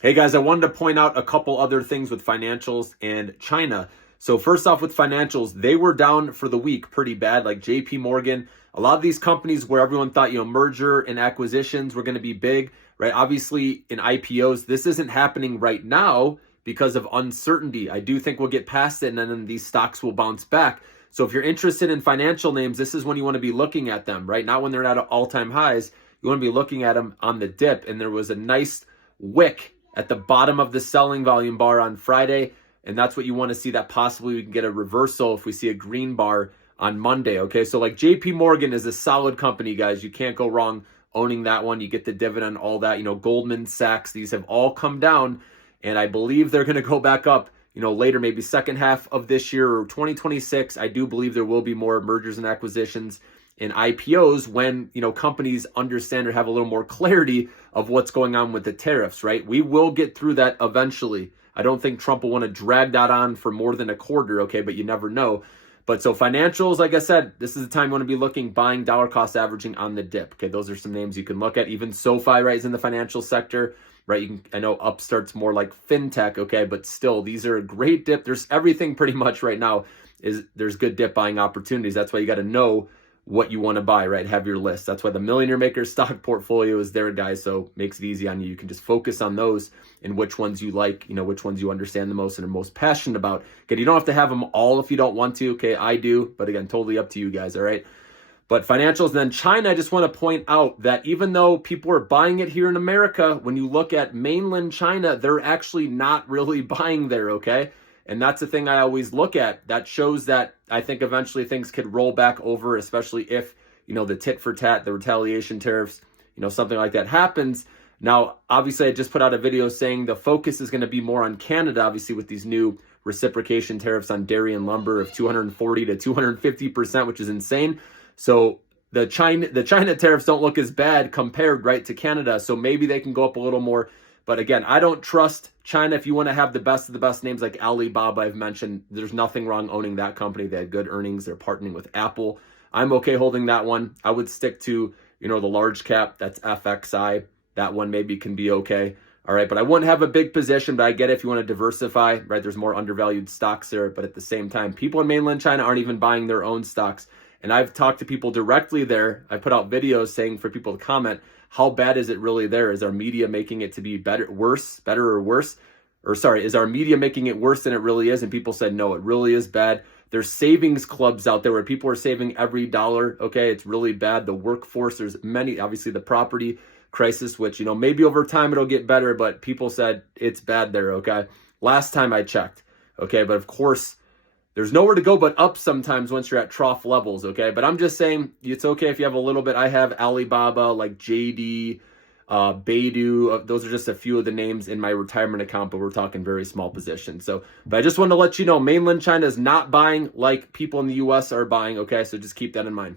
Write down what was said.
Hey guys, I wanted to point out a couple other things with financials and China. So first off with financials, they were down for the week pretty bad, like JP Morgan. A lot of these companies where everyone thought, merger and acquisitions were going to be big, right? Obviously in IPOs, this isn't happening right now because of uncertainty. I do think we'll get past it and then these stocks will bounce back. So if you're interested in financial names, this is when you want to be looking at them, right? Not when they're at all-time highs. You want to be looking at them on the dip. And there was a nice wick at the bottom of the selling volume bar on Friday. And that's what you want to see, that possibly we can get a reversal if we see a green bar on Monday. Okay, so like JP Morgan is a solid company, guys. You can't go wrong owning that one. You get the dividend, all that. Goldman Sachs, these have all come down. And I believe they're going to go back up, later, maybe second half of this year or 2026. I do believe there will be more mergers and acquisitions in IPOs when, companies understand or have a little more clarity of what's going on with the tariffs, right? We will get through that eventually. I don't think Trump will want to drag that on for more than a quarter, okay, but you never know. But so financials, like I said, this is the time you want to be looking, buying dollar cost averaging on the dip. Okay, those are some names you can look at. Even SoFi, right, is in the financial sector, right? I know Upstart's more like fintech, okay, but still, these are a great dip. There's everything pretty much right now there's good dip buying opportunities. That's why you got to know what you want to buy, right? Have your list. That's why the Millionaire Maker stock portfolio is there, guys. So makes it easy on you. You can just focus on those and which ones you like, which ones you understand the most and are most passionate about. Okay, you don't have to have them all if you don't want to. Okay, I do, but again, totally up to you guys. All right. But financials, and then China, I just want to point out that even though people are buying it here in America, when you look at mainland China, they're actually not really buying there, okay? And that's the thing I always look at. That shows that I think eventually things could roll back over, especially if, the tit for tat, the retaliation tariffs, something like that happens. Now, obviously, I just put out a video saying the focus is going to be more on Canada, obviously, with these new reciprocation tariffs on dairy and lumber of 240 to 250%, which is insane. So the China tariffs don't look as bad compared, right, to Canada. So maybe they can go up a little more. But again, I don't trust China. If you want to have the best of the best names like Alibaba, I've mentioned, there's nothing wrong owning that company. They had good earnings. They're partnering with Apple. I'm okay holding that one. I would stick to, the large cap. That's FXI. That one maybe can be okay. All right, but I wouldn't have a big position, but I get it if you want to diversify, right? There's more undervalued stocks there, but at the same time, people in mainland China aren't even buying their own stocks. And I've talked to people directly there. I put out videos saying for people to comment, how bad is it really there? Is our media making it to be better or worse? Or sorry, is our media making it worse than it really is? And people said, no, it really is bad. There's savings clubs out there where people are saving every dollar. Okay, it's really bad. The workforce, there's many, obviously the property crisis, which, maybe over time it'll get better, but people said it's bad there, okay? Last time I checked, okay? But of course, there's nowhere to go but up sometimes once you're at trough levels, okay? But I'm just saying it's okay if you have a little bit. I have Alibaba, like JD, Baidu. Those are just a few of the names in my retirement account, but we're talking very small positions. So, but I just want to let you know, mainland China is not buying like people in the U.S. are buying, okay? So just keep that in mind.